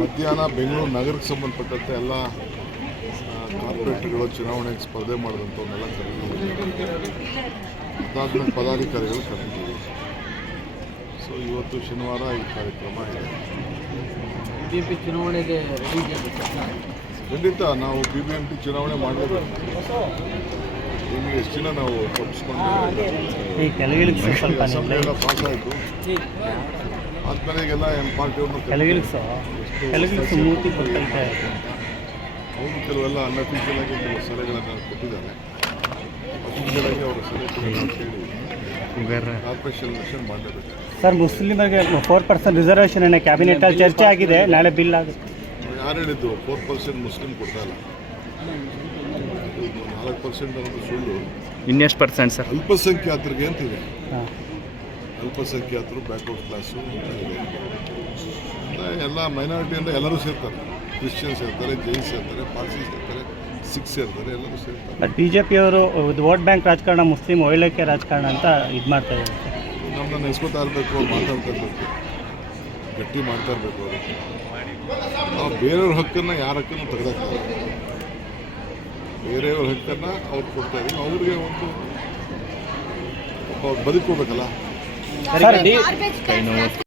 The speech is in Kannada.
ಮಧ್ಯಾಹ್ನ ಬೆಂಗಳೂರು ನಗರಕ್ಕೆ ಸಂಬಂಧಪಟ್ಟಂತೆ ಎಲ್ಲ ಕಾರ್ಪೊರೇಟ್ಗಳು ಚುನಾವಣೆಗೆ ಸ್ಪರ್ಧೆ ಮಾಡಿದಂಥವನ್ನೆಲ್ಲ ಕರೆದಿದ್ದೀವಿ ಅದಾದ್ಮೇಲೆ ಪದಾಧಿಕಾರಿಗಳು ಕರೆದಿದ್ದೀವಿ ಸೊ ಇವತ್ತು ಶನಿವಾರ ಈ ಕಾರ್ಯಕ್ರಮ ಇದೆ. ಬಿಬಿಎಂಪಿ ಚುನಾವಣೆಗೆ ಖಂಡಿತ ನಾವು ಬಿ ಬಿ ಎಂ ಪಿ ಚುನಾವಣೆ ಮಾಡಬೇಕು. ನಿಮಗೆ ಎಷ್ಟು ದಿನ ನಾವು ತಪ್ಪಿಸ್ಕೊಂಡು ಅಸೆಂಬ್ಲಿ ಎಲ್ಲ ಪಾಸ್ ಆಯಿತು ಆದ್ಮೇಲೆ ಈಗೆಲ್ಲ ಎಂ ಪಾರ್ಟಿಯವ್ರನ್ನ ಕೆಳಗಿಳಿಗೆ ಸರ್ ಕೆಳಗಿಳಿಗೆ ಮೂತಿ ಕೊಡ್ತೈತೆ ಅವರು ಕೆಲವೆಲ್ಲ ಅನ್ಅಫಿಷಿಯಲ್ ಆಗಿ ಕೆಲವು ಸಲಹೆಗಳನ್ನು ಕೊಟ್ಟಿದ್ದಾರೆ. ಅಫಿಷಿಯಲ್ ಆಗಿ ಅವರ ಸಲಹೆ ಕೊಡಿ ಅಂತ ಹೇಳಿ ಕಾರ್ಪೊರೇಷನ್ ಎಲೆಕ್ಷನ್ ಮಾಡಲೇಬೇಕು. ಸರ್ ಮುಸ್ಲಿಮರಿಗೆ ಫೋರ್ ಪರ್ಸೆಂಟ್ ರಿಸರ್ವೇಷನ್ ಏನೇ ಕ್ಯಾಬಿನೆಟಲ್ಲಿ ಚರ್ಚೆ ಆಗಿದೆ ನಾಳೆ ಬಿಲ್ ಆಗುತ್ತೆ. ಯಾರು ಹೇಳಿದ್ದು? ಫೋರ್ ಪರ್ಸೆಂಟ್ ಮುಸ್ಲಿಂ ಕೊಡ್ತಾ ಇಲ್ಲ ನಾಲ್ಕು ಪರ್ಸೆಂಟ್ ಅನ್ನೋದು ಸುಳ್ಳು. ಇನ್ನೆಷ್ಟು ಪರ್ಸೆಂಟ್ ಸರ್? ಅಲ್ಪಸಂಖ್ಯಾತರಿಗೆ ಅಂತಿದೆ. ಹಾಂ. ಅಲ್ಪಸಂಖ್ಯಾತರು ಬ್ಯಾಕ್ವರ್ಡ್ ಕ್ಲಾಸು ಎಲ್ಲ ಮೈನಾರಿಟಿ ಅಂದರೆ ಎಲ್ಲರೂ ಸೇರ್ತಾರೆ. ಕ್ರಿಶ್ಚಿಯನ್ಸ್ ಇರ್ತಾರೆ ಜೈನ್ಸ್ ಇರ್ತಾರೆ ಪಾರ್ಸಿ ಸೇರ್ತಾರೆ ಸಿಕ್ಸ್ ಇರ್ತಾರೆ ಎಲ್ಲರೂ ಸೇರ್ತಾರೆ. ಬಿ ಜೆ ಪಿಯವರು ವೋಟ್ ಬ್ಯಾಂಕ್ ರಾಜಕಾರಣ ಮುಸ್ಲಿಂ ಒಳ್ಳೆಕೆ ರಾಜಕಾರಣ ಅಂತ ಇದು ಮಾಡ್ತಾ ಇದ್ದಾರೆ. ನಮ್ಮನ್ನು ನಮ್ಮನ್ನ ಇರಬೇಕು ಮಾತಾಡ್ತಾ ಇರಬೇಕು ಗಟ್ಟಿ ಮಾಡ್ತಾ ಇರಬೇಕು ಅವರು. ನಾವು ಬೇರೆಯವ್ರ ಹಕ್ಕನ್ನು ಯಾರ ಹಕ್ಕನ್ನು ತೆಗೆದಾಕ್ತಾರೆ ಬೇರೆಯವ್ರ ಹಕ್ಕನ್ನು ಅವ್ರು ಕೊಡ್ತಾ ಇದ್ದೀವಿ ಅವ್ರಿಗೆ ಒಂದು ಬದುಕೋಬೇಕಲ್ಲ ಸರ್ ಡಿ